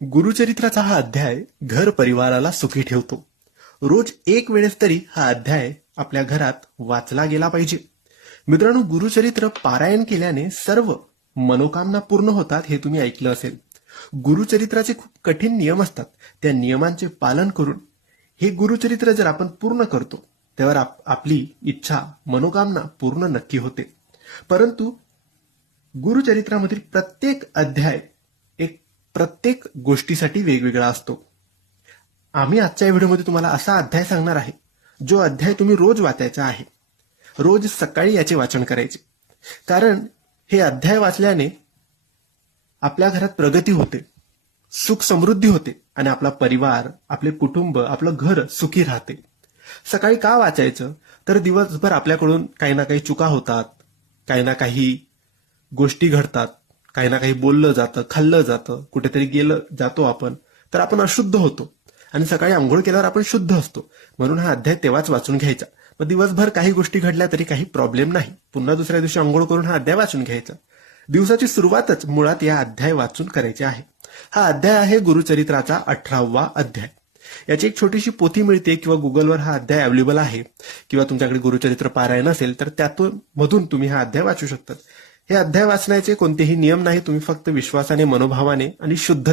गुरुचरित्राचा हा अध्याय घर परिवाराला सुखी ठेवतो. रोज एक वेळेस तरी हा अध्याय आपल्या घरात वाचला गेला पाहिजे. मित्रांनो, गुरुचरित्र पारायण केल्याने सर्व मनोकामना पूर्ण होतात हे तुम्ही ऐकलं असेल. गुरुचरित्राचे खूप कठीण नियम असतात. त्या नियमांचे पालन करून हे गुरुचरित्र जर आपण पूर्ण करतो तेव्हा आपली इच्छा मनोकामना पूर्ण नक्की होते. परंतु गुरुचरित्रामधील प्रत्येक अध्याय एक प्रत्येक गोष्टीसाठी वेगवेगळा असतो. आम्ही आजच्या व्हिडिओमध्ये तुम्हाला असा अध्याय सांगणार आहे जो अध्याय तुम्ही रोज वाचायचा आहे. रोज सकाळी याचे वाचन करायचे, कारण हे अध्याय वाचल्याने आपल्या घरात प्रगती होते, सुख समृद्धी होते आणि आपला परिवार, आपले कुटुंब, आपलं घर सुखी राहते. सकाळी का वाचायचं? तर दिवसभर आपल्याकडून काही ना काही चुका होतात, काही ना काही गोष्टी घडतात, काही ना काही बोललं जातं, खाल्लं जातं, कुठेतरी जातो आपण, तर आपण अशुद्ध होतो आणि सकाळी आंघोळ केल्यावर आपण शुद्ध असतो. म्हणून हा अध्याय तेव्हाच वाचून घ्यायचा. मग दिवसभर काही गोष्टी घडल्या तरी काही प्रॉब्लेम नाही, पुन्हा दुसऱ्या दिवशी आंघोळ करून हा अध्याय वाचून घ्यायचा. दिवसाची सुरुवातच मुळात या अध्याय वाचून करायची आहे. हा अध्याय आहे गुरुचरित्राचा 18वा अध्याय. याची एक छोटीशी पोथी मिळते किंवा गुगलवर हा अध्याय अवेलेबल आहे, किंवा तुमच्याकडे गुरुचरित्र पारायण असेल तर त्यातून मधून तुम्ही हा अध्याय वाचू शकता. हे अध्याय वाचण्याचे कोणतेही नियम नाही, तुम्ही फक्त विश्वासाने, मनोभावाने आणि शुद्ध